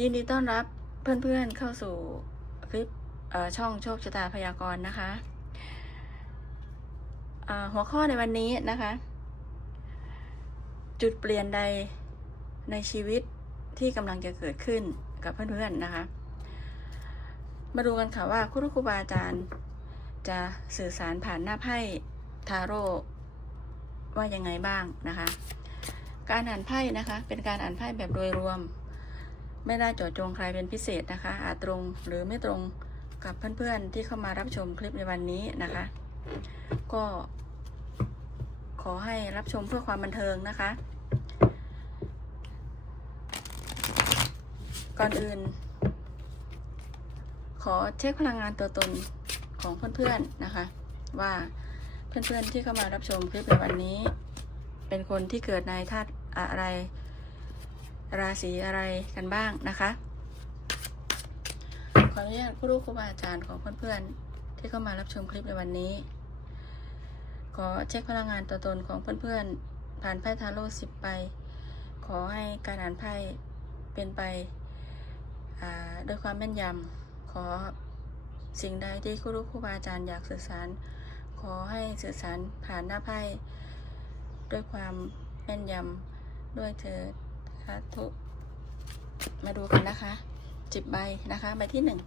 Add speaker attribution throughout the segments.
Speaker 1: ยินดีต้อนรับเพื่อนๆเข้าสู่คลิปช่องโชคชะตาพยากรณ์นะคะ หัวข้อในวันนี้นะคะ จุดเปลี่ยนใดในชีวิตที่กำลังจะเกิดขึ้นกับเพื่อนๆนะคะ มาดูกันค่ะว่าครูครูบาอาจารย์จะสื่อสารผ่านหน้าไพ่ทาโร่ว่ายังไงบ้างนะคะ การอ่านไพ่นะคะ เป็นการอ่านไพ่แบบโดยรวม ไม่ได้เจาะจงใครเป็นพิเศษนะคะ อาจตรงหรือไม่ตรงกับเพื่อนๆ ที่เข้ามารับชมคลิปในวันนี้นะคะ ก็ ขอให้รับชมเพื่อความบันเทิงนะคะ ก่อนอื่น ขอเช็คพลังงานตัวตนของเพื่อนๆนะคะ ว่าเพื่อนๆที่เข้ามารับชมคลิปในวันนี้ เป็นคนที่เกิดในธาตุอะไร ราศีอะไรกันบ้างนะคะ ขออนุญาตครูครูบาอาจารย์ของเพื่อนๆ ที่เข้ามารับชมคลิปในวันนี้ ขอเช็คพลังงานตัวตนของเพื่อนๆ ผ่านไพ่ทาโร่สิบไป ขอให้การอ่านไพ่เป็นไปด้วยความแม่นยำ ขอสิ่งใดที่ครูครูบาอาจารย์อยากสื่อสาร ขอให้สื่อสารผ่านหน้าไพ่ด้วยความแม่นยำด้วยเถิด สาธุมาดูกันนะคะจิบใบนะคะ ใบที่หนึ่ง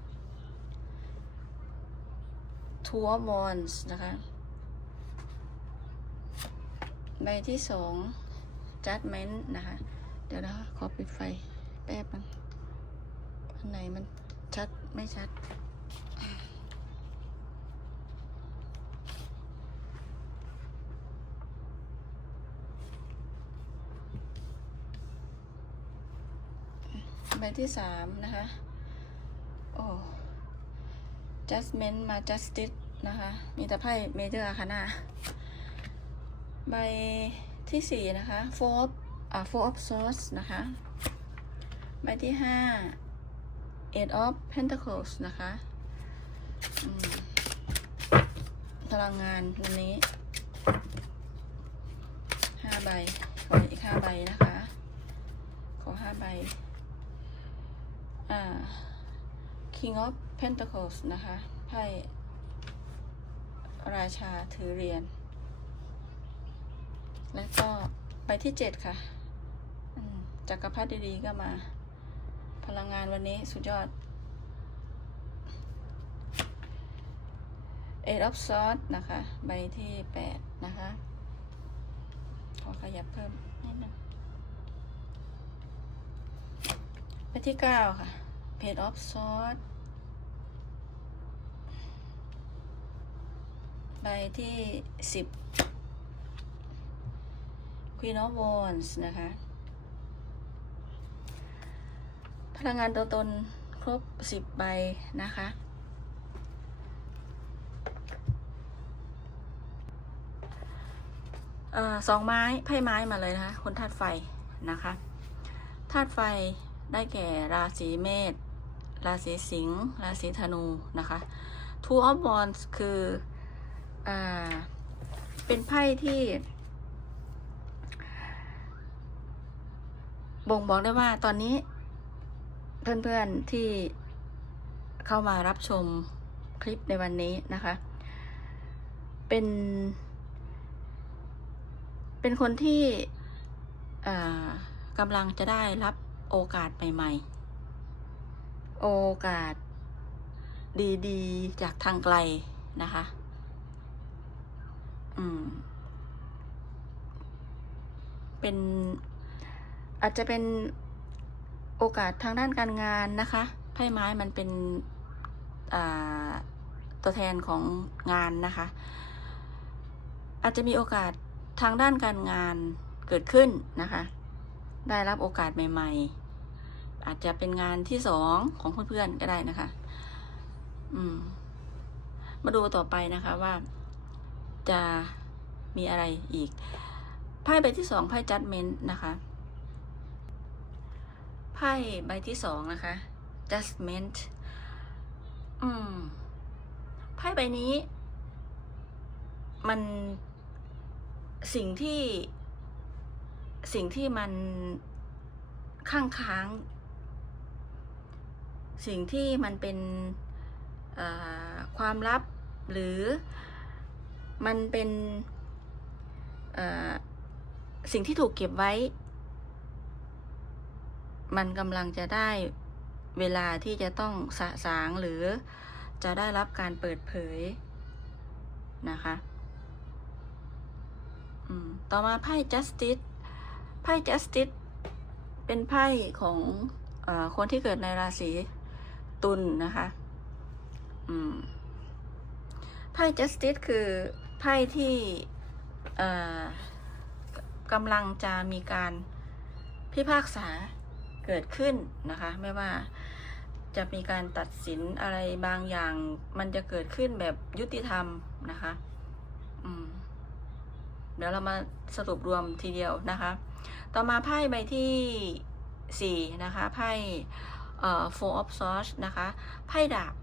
Speaker 1: Two of Wands นะคะ ใบที่สอง Judgment นะคะ เดี๋ยวนะขอปิดไฟแป๊บนึงข้างในมันชัดไม่ชัด ใบที่สามนะคะ โอ้ judgment มา justice นะคะ มีแต่ไพ่ major arcana ใบที่สี่นะคะ four of อ่า four of swords นะคะ ใบที่ห้า eight of pentacles นะคะพลังงานวันนี้ห้าใบขออีกห้าใบนะคะ ขอห้าใบ อ่า King of Pentacles นะคะไพ่ราชาถือเหรียญแล้วก็ไปที่เจ็ดค่ะจักรพรรดิดีๆก็มา พลังงานวันนี้สุดยอด Eight of Swords นะคะ ใบที่แปดนะคะ ขอขยับเพิ่มนิดนึง ไปที่เก้าค่ะ Page of Swords ใบที่สิบ Queen of Wands นะคะ พลังงานตัวตนครบสิบใบนะคะเอ่อสองไม้ไพ่ไม้มาเลยนะคะคนธาตุไฟนะคะธาตุไฟ ได้แก่ราศีเมษ ราศีสิงห์ ราศีธนู นะคะ Two of Wands คืออเป็นไพ่ที่ บ่งบอกได้ว่าตอนนี้ เพื่อนๆที่เข้ามารับชมคลิปในวันนี้นะคะ เป็น เป็นคนที่กำลังจะได้รับ โอกาสใหม่ ๆ โอกาส ดีๆ จากทางไกลนะคะ อืม เป็น อาจจะเป็นโอกาสทางด้านการงานนะคะไพ่ไม้มันเป็นตัวแทนของงานนะคะ อาจจะมีโอกาสทางด้านการงานเกิดขึ้นนะคะ ได้รับโอกาสใหม่ ๆ อาจจะเป็นงานที่สองของเพื่อนๆก็ได้นะคะ อืม มาดูต่อไปนะคะว่า จะมีอะไรอีกไพ่ใบที่สองไพ่จัดเมนต์นะคะไพ่ใบที่สองนะคะ judgment อืม ไพ่ใบนี้ มันสิ่งที่ สิ่งที่มันข้างค้าง สิ่งที่มันเป็นความลับหรือมันเป็นสิ่งที่ถูกเก็บไว้ มันกำลังจะได้เวลาที่จะต้องสะสางหรือจะได้รับการเปิดเผยนะคะต่อมาไพ่ justice ไพ่ justice เป็นไพ่ของอคนที่เกิดในราศี ตุลนะคะ อืม ไพ่ justice คือไพ่ที่เอ่อกำลังจะมีการพิพากษาเกิดขึ้นนะคะ ไม่ว่าจะมีการตัดสินอะไรบางอย่าง มันจะเกิดขึ้นแบบยุติธรรมนะคะอืมเดี๋ยวเรามาสรุปรวมทีเดียวนะคะ ต่อมาไพ่ใบที่สี่นะคะไพ่ เอ่อ four of swords นะคะไพ่ดาบ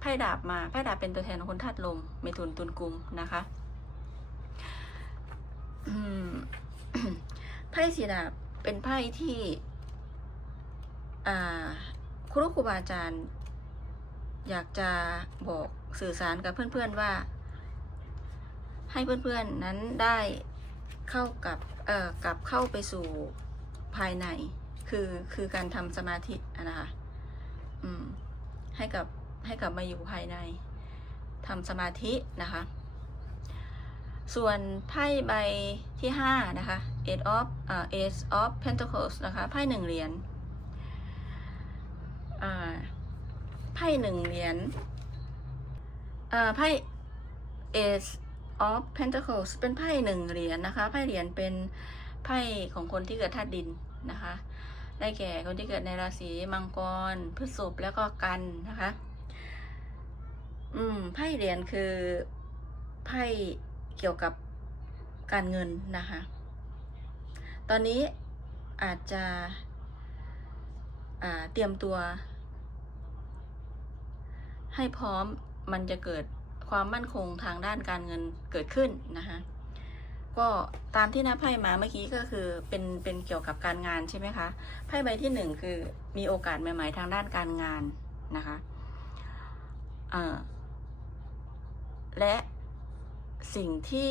Speaker 1: ไพ่ดาบมาไพ่ดาบเป็นตัวแทนของคนธาตุลมเมถุนตุลกุมนะคะไพ่สีดาบเป็นไพ่ที่ครูครูบาอาจารย์ อยากจะบอกสื่อสารกับเพื่อนๆว่า ให้เพื่อนๆนั้นได้เข้ากับเอ่อกลับเข้าไปสู่ภายใน คือคือการทำสมาธิอะนะคะอืมให้กับให้กับมาอยู่ภายในทำสมาธินะคะ ส่วนไพ่ใบที่ห้านะคะ e i g h of อ่า Ace of Pentacles นะคะ ไพ่หนึ่งเหรียญไพ่หนึ่งเหรียญไพ่ Ace of Pentacles เป็นไพ่หนึ่งเหรียญนะคะ ไพ่เหรียญเป็นไพ่ของคนที่เกิดธาตุดินนะคะ ได้แก่คนที่เกิดในราศีมังกรพฤษภแล้วก็กันนะคะ อืมไพ่เหรียญคือไพ่เกี่ยวกับการเงินนะคะ ตอนนี้อาจจะเตรียมตัว ให้พร้อมมันจะเกิดความมั่นคงทางด้านการเงินเกิดขึ้นนะคะ ก็ตามที่นับไพ่มาเมื่อกี้ก็คือเป็นเป็นเกี่ยวกับการงานใช่ไหมคะไพ่ใบที่หนึ่งคือมีโอกาสใหม่ ๆ ทางด้านการงานนะคะเอ่อและสิ่งที่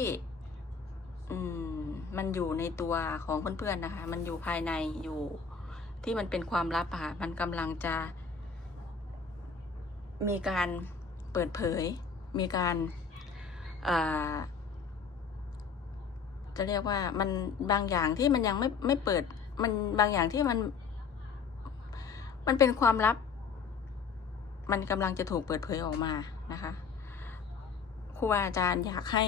Speaker 1: อืมมันอยู่ในตัวของเพื่อนๆนะคะ มันอยู่ภายในอยู่ที่มันเป็นความลับค่ะมันกำลังจะ มีการเปิดเผย มีการอ่า จะเรียกว่ามันบางอย่างที่มันยังไม่ไม่เปิด มันบางอย่างที่มัน มันเป็นความลับ มันกำลังจะถูกเปิดเผยออกมานะคะครูบาอาจารย์อยากให้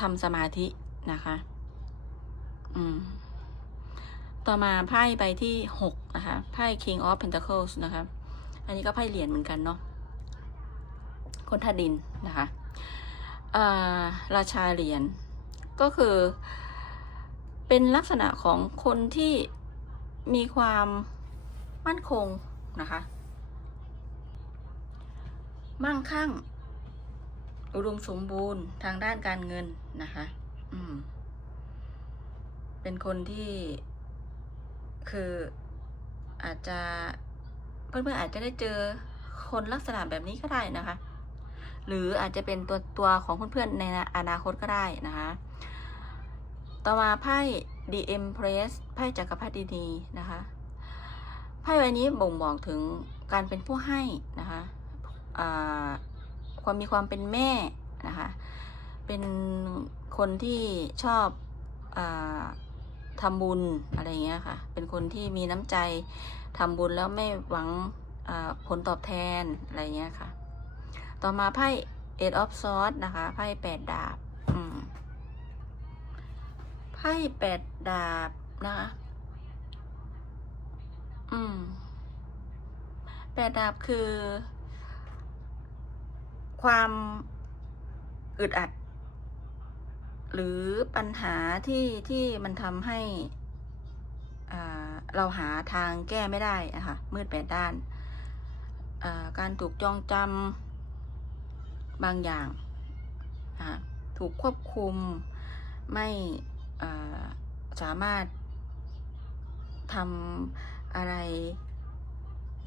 Speaker 1: ทำสมาธินะคะ อืม ต่อมาไพ่ใบที่หกนะคะไพ่ King of Pentacles นะคะ อันนี้ก็ไพ่เหรียญเหมือนกันเนาะคนธาดินนะคะอ่าราชาเหรียญ ก็คือ เป็นลักษณะของคนที่มีความมั่นคงนะคะ มั่งคั่ง อุดมสมบูรณ์ทางด้านการเงินนะคะ อืม เป็นคนที่คืออาจจะเพื่อนๆอาจจะได้เจอคนลักษณะแบบนี้ก็ได้นะคะ หรืออาจจะเป็นตัวตัวของเพื่อนๆในอนาคตก็ได้นะคะ ต่อมาไพ่ The Empress ไพ่จักรพรรดินีนะคะ ไพ่ใบนี้บ่งบอกถึงการเป็นผู้ให้นะคะความมีความเป็นแม่นะคะ เป็นคนที่ชอบอทำบุญอะไรเงี้ยค่ะ เป็นคนที่มีน้ำใจทำบุญแล้วไม่หวังผลตอบแทนอะไรเงี้ยค่ะ ต่อมาไพ่ Eight of Swords นะคะ ไพ่แปดดาบ ไพ่แปดดาบนะคะอืมแปดดาบคือ ความอึดอัด หรือปัญหาที่ที่มันทำให้เราหาทางแก้ไม่ได้อะค่ะมืดแปดด้านการถูกจองจำบางอย่าง ถูกควบคุมไม่ สามารถทำอะไร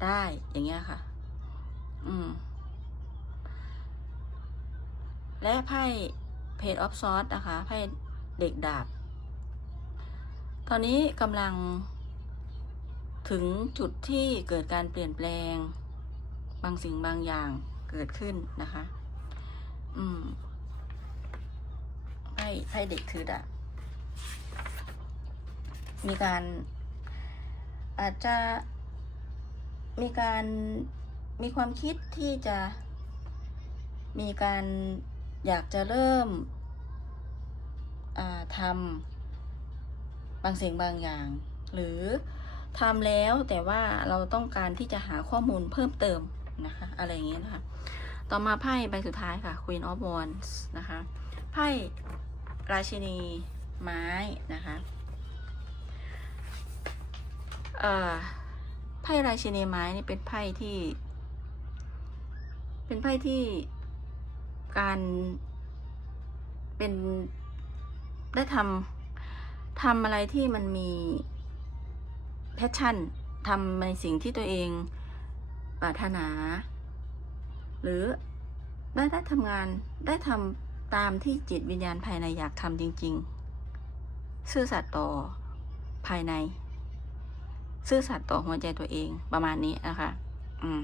Speaker 1: ได้อย่างเงี้ยค่ะ อืม และไพ่เพจออฟซอสนะคะ ไพ่เด็กดาบ ตอนนี้กำลัง ถึงจุดที่เกิดการเปลี่ยนแปลง บางสิ่งบางอย่างเกิดขึ้นนะคะ อืมไพ่ไพ่เด็กถือดาบ มีการ อาจจะมีการมีความคิดที่จะมีการอยากจะเริ่มทำบางสิ่งบางอย่าง หรือทำแล้วแต่ว่าเราต้องการที่จะหาข้อมูลเพิ่มเติมนะคะ อะไรอย่างเงี้ยนะคะ ต่อมาไพ่ใบสุดท้ายค่ะ Queen of Wands นะคะ ไพ่ราชินี ไม้นะคะไพ่ราชินีไม้นี่เป็นไพ่ที่ เป็นไพ่ที่การเป็นได้ทำทำอะไรที่มันมีแพชชั่นทำในสิ่งที่ตัวเองปรารถนา หรือได้ได้ทำงานได้ทำตามที่จิตวิญญาณภายในอยากทำจริง ๆ ซื่อสัตย์ต่อภายใน ซื่อสัตย์ต่อหัวใจตัวเองประมาณนี้นะคะอืม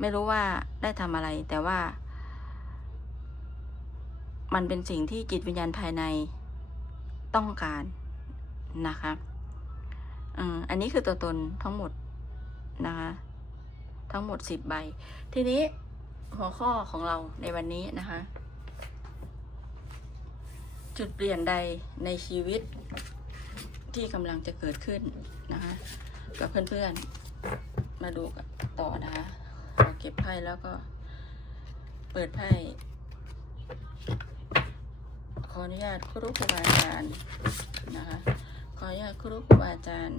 Speaker 1: ไม่รู้ว่าได้ทำอะไร แต่ว่า มันเป็นสิ่งที่จิตวิญญาณภายในต้องการนะคะอืมอันนี้คือตัวตนทั้งหมดนะคะ ทั้งหมดสิบใบ ทีนี้หัวข้อของเราในวันนี้นะคะ จุดเปลี่ยนใดในชีวิตที่กำลังจะเกิดขึ้นนะคะกับเพื่อนๆมาดูกันต่อนะคะเราเก็บไพ่แล้วก็เปิดไพ่ขออนุญาตครูครูบาอาจารย์นะคะขออนุญาตครูครูบาอาจารย์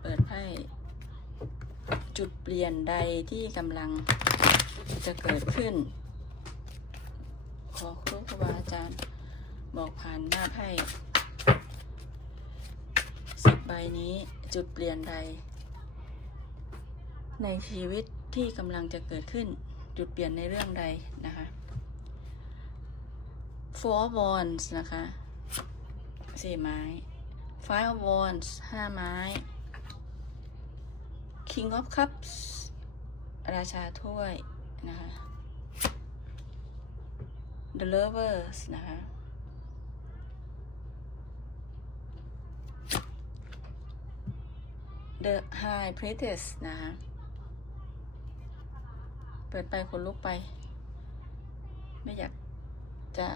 Speaker 1: เปิดไพ่จุดเปลี่ยนใดที่กำลังจะเกิดขึ้น ขอครูครูบาอาจารย์ บอกผ่านหน้าไพ่สิบใบนี้จุดเปลี่ยนใด ในชีวิตที่กำลังจะเกิดขึ้นจุดเปลี่ยนในเรื่องใดนะคะ four of wands นะคะสี่ไม้ five of wands ห้าไม้ king of cups ราชาถ้วยนะคะ the lovers นะคะ the high priestess นะคะเปิดไปคนลุกไป ไม่อยากจะ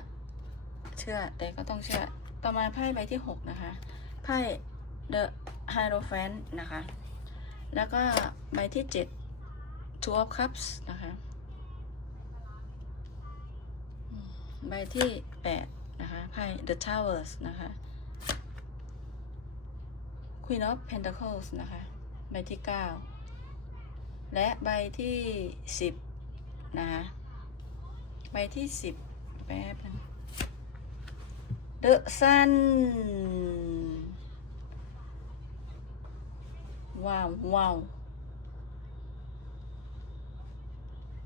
Speaker 1: เชื่อแต่ก็ต้องเชื่อ ต่อมาไพ่ใบที่หกนะคะ ไพ่ the hierophant นะคะ แล้วก็ใบที่เจ็ด two of cups นะคะ ใบที่แปดนะคะ ไพ่ the towers นะคะ queen of pentacles นะคะ ใบที่เก้าและใบที่สิบนะคะ ใบที่สิบแป๊บนึง The Sun ว้าวว้าว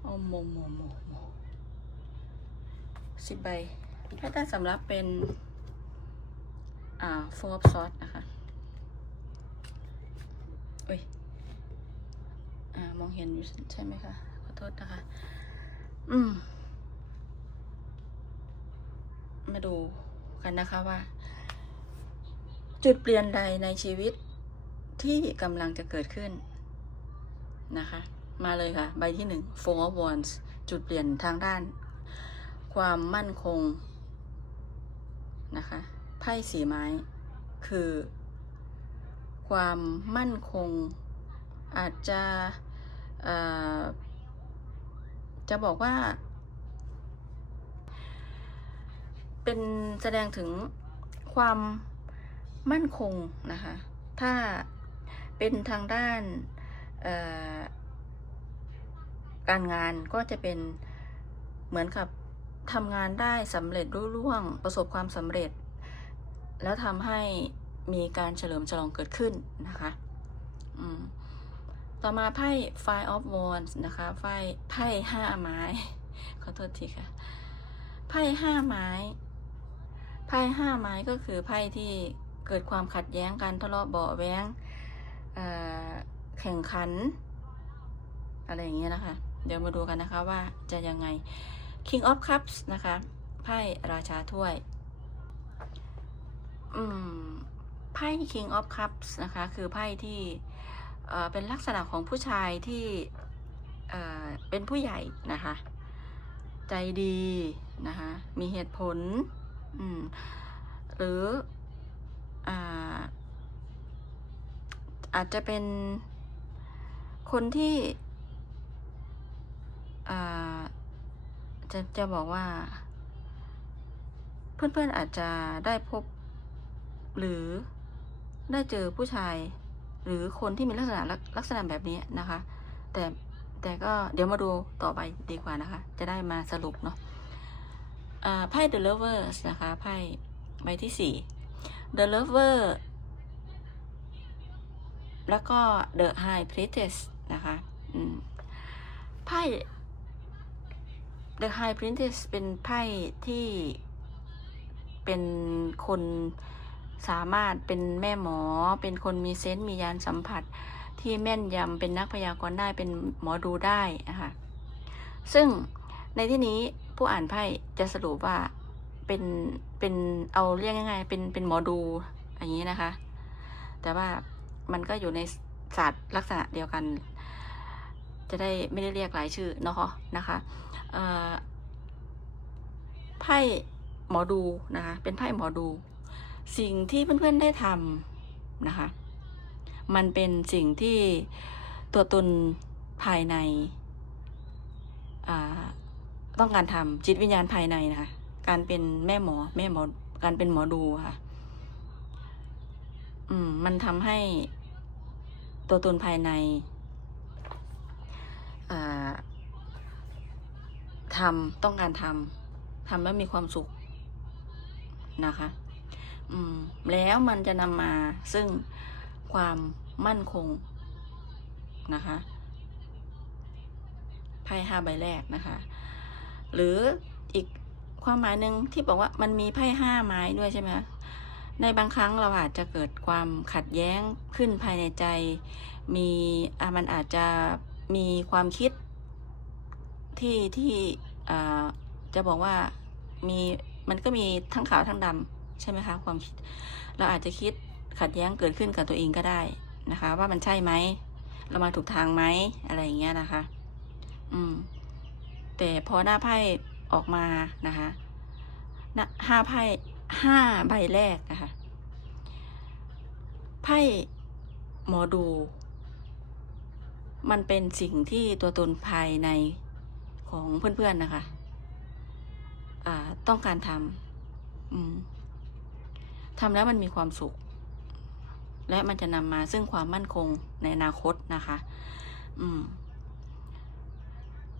Speaker 1: โอ้โมโมโมโมสิบใบถ้าได้สำหรับเป็น อ่า four of swords นะคะอุ้ย อ่า มองเห็นอยู่ใช่ไหมคะ ขอโทษนะคะ อืม มาดูกันนะคะว่า จุดเปลี่ยนใดในชีวิตที่กำลังจะเกิดขึ้นนะคะ มาเลยค่ะ ใบที่หนึ่ง four of wands จุดเปลี่ยนทางด้าน ความมั่นคงนะคะ ไพ่สีไม้ คือ ความมั่นคงอาจจะ จะบอกว่า เป็นแสดงถึงความมั่นคงนะคะ ถ้าเป็นทางด้านการงานก็จะเป็นเหมือนกับทำงานได้สำเร็จรุ่ร่วงประสบความสำเร็จ แล้วทำให้มีการเฉลิมฉลองเกิดขึ้นนะคะ อืม ต่อมาไพ่ Five of Wands นะคะ ไพ่ไพ่ห้าไม้ ขอโทษทีค่ะ ไพ่ห้าไม้ ไพ่ห้าไม้ก็คือไพ่ที่เกิดความขัดแย้งกันทะเลาะเบาะแว้งแข่งขัน อะไรอย่างเงี้ยนะคะ เดี๋ยวมาดูกันนะคะว่าจะยังไง King of Cups นะคะ ไพ่ราชาถ้วย อืม ไพ่ King of Cups นะคะ คือไพ่ที่ เป็นลักษณะของผู้ชายที่เป็นผู้ใหญ่นะคะ ใจดีนะคะ มีเหตุผลหรืออาอาจจะเป็นคนที่จะจะบอกว่า เพื่อนๆอาจจะได้พบ หรือได้เจอผู้ชาย หรือคนที่มีลักษณะลักษณะแบบนี้นะคะ แต่แต่ก็เดี๋ยวมาดูต่อไปดีกว่านะคะ จะได้มาสรุปเนาะอ่าไพ่ The Lovers นะคะไพ่ใบที่สี่ The Lover แล้วก็ The High Priestess นะคะไพ่ The High Priestess เป็นไพ่ที่เป็นคน สามารถเป็นแม่หมอ เป็นคนมีเซนส์มียานสัมผัส ที่แม่นยำเป็นนักพยากรณ์ได้เป็นหมอดูได้นะคะซึ่งในที่นี้ผู้อ่านไพ่จะสรุปว่าเป็นเป็นเอาเรียกง่ายๆเป็นเป็นหมอดูอย่างนี้นะคะ แต่ว่ามันก็อยู่ในศาสตร์ลักษณะเดียวกัน จะได้ไม่ได้เรียกหลายชื่อเนาะนะคะไพ่หมอดูนะคะเป็นไพ่หมอดู สิ่งที่เพื่อนๆได้ทำนะคะ มันเป็นสิ่งที่ตัวตนภายในต้องการทำจิตวิญญาณภายในนะคะการเป็นแม่หมอแม่หมอการเป็นหมอดูค่ะ อืม มันทำให้ตัวตนภายในทำต้องการทำทำแล้วมีความสุขนะคะ อืม แล้วมันจะนำมาซึ่งความมั่นคงนะคะไพ่ห้าใบแรกนะคะ หรืออีกความหมายหนึ่งที่บอกว่ามันมีไพ่ห้าไม้ด้วยใช่ไหมในบางครั้งเราอาจจะเกิดความขัดแย้งขึ้นภายในใจ มีอะมันอาจจะมีความคิดที่ที่จะบอกว่ามีมันก็มีทั้งขาวทั้งดำ ใช่ไหมคะ ความคิด เราอาจจะคิดขัดแย้งเกิดขึ้นกับตัวเองก็ได้นะคะ ว่ามันใช่ไหม เรามาถูกทางไหมอะไรอย่างเงี้ยนะคะ อืม แต่พอหน้าไพ่ออกมานะคะหน้าห้าไพ่ห้าใบแรกนะคะไพ่หมอดู มันเป็นสิ่งที่ตัวตนภายในของเพื่อนๆนะคะ อ่า ต้องการทำอืม ทำแล้วมันมีความสุข และมันจะนำมาซึ่งความมั่นคงในอนาคตนะคะ อืม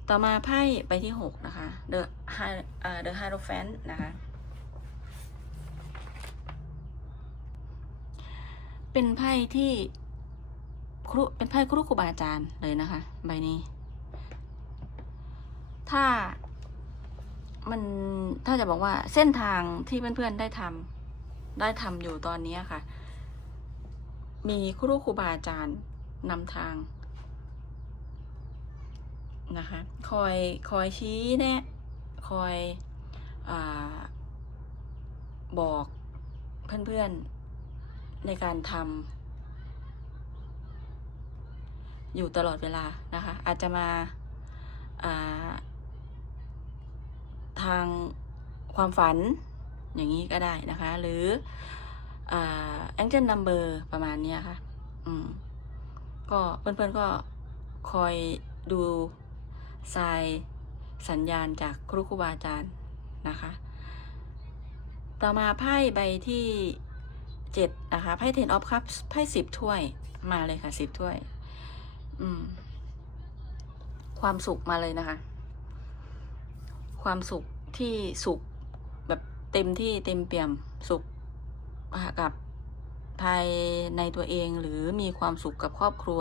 Speaker 1: ต่อมาไพ่ใบที่หกนะคะ The High อ่า The Hierophant นะคะ เป็นไพ่ที่ครุเป็นไพ่ครูครูบาอาจารย์เลยนะคะ ใบนี้ ถ้ามันถ้าจะบอกว่าเส้นทางที่เพื่อนๆได้ทำ ได้ทำอยู่ตอนนี้ค่ะ มีครูครูบาอาจารย์นำทางนะคะคอยคอยชี้แนะคอยอบอกเพื่อนๆในการทำอยู่ตลอดเวลานะคะอาจจะมาาทางความฝัน อย่างนี้ก็ได้นะคะ หรืออ่า angel number ประมาณนี้ค่ะ อืม ก็เพื่อนๆก็คอยดูทรายสัญญาณจากครูครูบาอาจารย์นะคะ ต่อมาไพ่ใบที่เจ็ดนะคะไพ่ ten of cups ไพ่สิบถ้วยมาเลยค่ะสิบถ้วย อืม ความสุขมาเลยนะคะ ความสุขที่สุข เต็มที่เต็มเปี่ยมสุขกับภายในตัวเองหรือมีความสุขกับครอบครัว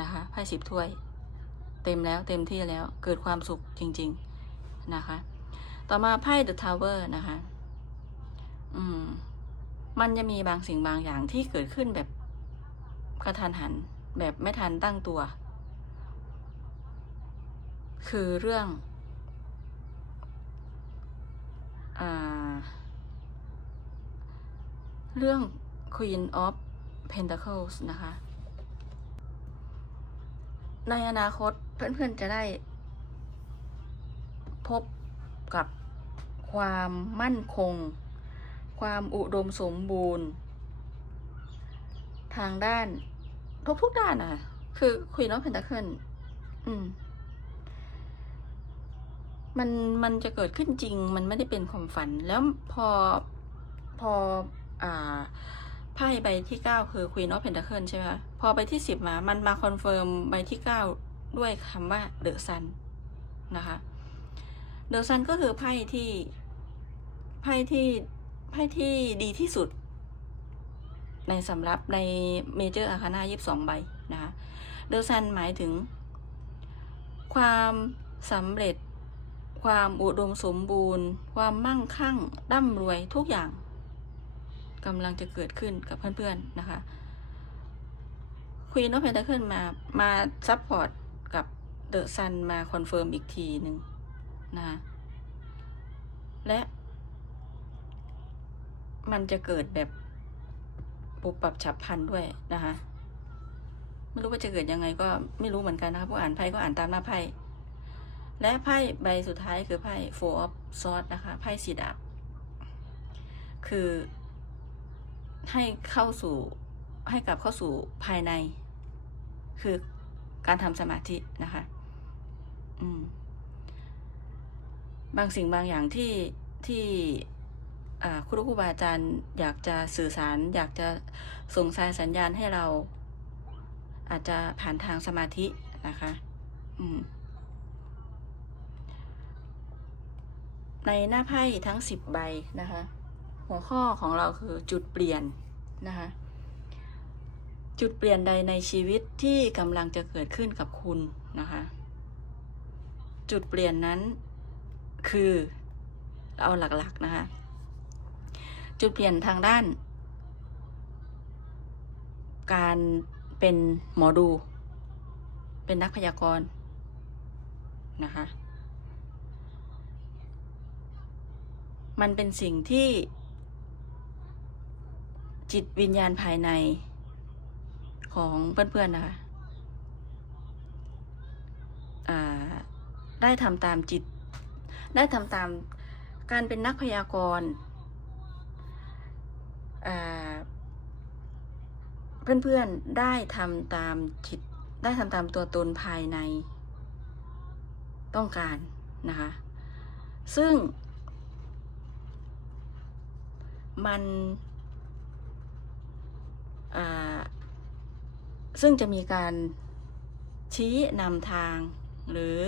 Speaker 1: นะคะไพ่สิบถ้วย เต็มแล้วเต็มที่แล้วเกิดความสุขจริง ๆนะคะ ต่อมาไพ่ The Tower นะคะ อืม มันจะมีบางสิ่งบางอย่างที่เกิดขึ้นแบบกระทันหัน แบบไม่ทันตั้งตัว คือเรื่อง อ่า เรื่อง Queen of Pentacles นะคะ ในอนาคตเพื่อนๆจะได้ พบกับความมั่นคง ความอุดมสมบูรณ์ ทางด้าน ทุกๆด้านอะคือ Queen of Pentacles อืม มันมันจะเกิดขึ้นจริง มันไม่ได้เป็นความฝัน แล้วพอพออ่าไพ่ใบที่เก้าคือ Queen of Pentacles ใช่ไหมพอใบที่สิบมา มันมาคอนเฟิร์มใบที่เก้าด้วยคำว่า The Sun นะคะ The Sun ก็คือไพ่ที่ไพ่ที่ไพ่ที่ดีที่สุด ในสำหรับในเมเจอร์อาคาน่ายี่สิบสองใบนะคะ The Sun หมายถึง ความสำเร็จ ความอุดมสมบูรณ์ ความมั่งคั่งร่ำรวยทุกอย่างกำลังจะเกิดขึ้นกับเพื่อนๆนะคะ Queen of Pentacles มามาซัพพอร์ตกับเดอะซันมาคอนเฟิร์มอีกทีหนึ่งนะคะและมันจะเกิดแบบปุบปรับฉับพลันด้วยนะคะ ไม่รู้ว่าจะเกิดยังไงก็ไม่รู้เหมือนกันนะคะผู้อ่านไพ่ก็อ่านตามหน้าไพ่ และไพ่ใบสุดท้ายคือไพ่ Four of Swords นะคะ ไพ่สีดาบ คือให้เข้าสู่ให้กลับเข้าสู่ภายใน คือการทำสมาธินะคะ อืม บางสิ่งบางอย่างที่ที่ครูครูบาอาจารย์อยากจะสื่อสาร อยากจะส่งสายสัญญาณให้เรา อาจจะผ่านทางสมาธินะคะ อืม ในหน้าไพ่ทั้งสิบใบนะคะ หัวข้อของเราคือจุดเปลี่ยนนะคะ จุดเปลี่ยนใดในชีวิตที่กำลังจะเกิดขึ้นกับคุณนะคะ จุดเปลี่ยนนั้นคือเอาหลักๆนะคะ จุดเปลี่ยนทางด้าน การเป็นหมอดู เป็นนักพยากรณ์นะคะ มันเป็นสิ่งที่ จิตวิญญาณภายในของเพื่อนๆนะคะได้ทำตามจิต ได้ทำตามการเป็นนักพยากรณ์เพื่อนๆได้ทำตามจิต ได้ทำตามตัวตนภายในต้องการนะคะ ซึ่ง มันซึ่งจะมีการชี้นำทางหรือ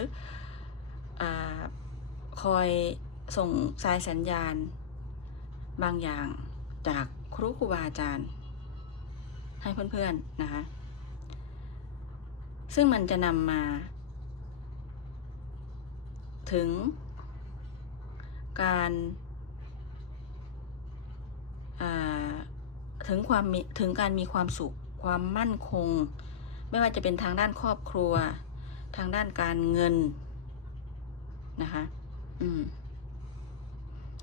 Speaker 1: อคอยส่งสายสัญญาณ บางอย่างจากครูครูบาอาจารย์ ให้เพื่อนๆนะคะ ซึ่งมันจะนำมา ถึงการ ถึงความมีถึงการมีความสุข ความมั่นคง ไม่ว่าจะเป็นทางด้านครอบครัว ทางด้านการเงินนะคะ อืม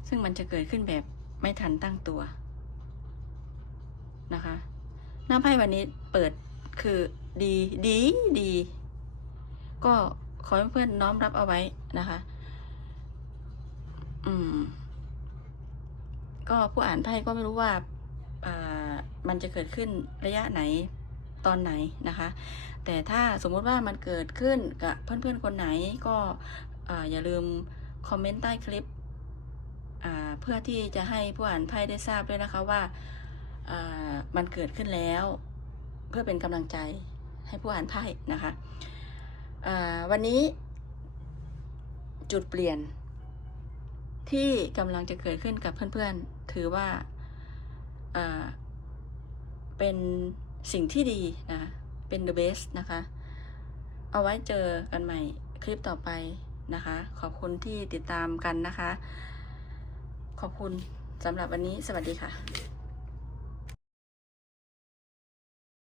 Speaker 1: ซึ่งมันจะเกิดขึ้นแบบไม่ทันตั้งตัวนะคะ หน้าไพ่วันนี้เปิดคือดีดีดี ก็ขอให้เพื่อนน้อมรับเอาไว้นะคะ อืม ก็ผู้อ่านไพ่ก็ไม่รู้ว่าอ่ามันจะเกิดขึ้นระยะไหนตอนไหนนะคะ แต่ถ้าสมมุติว่ามันเกิดขึ้นกับเพื่อนๆคนไหนก็อ่าอย่าลืมคอมเมนต์ใต้คลิปอ่าเพื่อที่จะให้ผู้อ่านไพ่ได้ทราบด้วยนะคะว่าอ่ามันเกิดขึ้นแล้ว เพื่อเป็นกำลังใจให้ผู้อ่านไพ่นะคะอ่าวันนี้จุดเปลี่ยน ที่กำลังจะเกิดขึ้นกับเพื่อนๆ ถือว่าเป็นสิ่งที่ดีนะ เป็น the best นะคะ เอาไว้เจอกันใหม่คลิปต่อไปนะคะ ขอบคุณที่ติดตามกันนะคะ ขอบคุณสำหรับวันนี้ สวัสดีค่ะ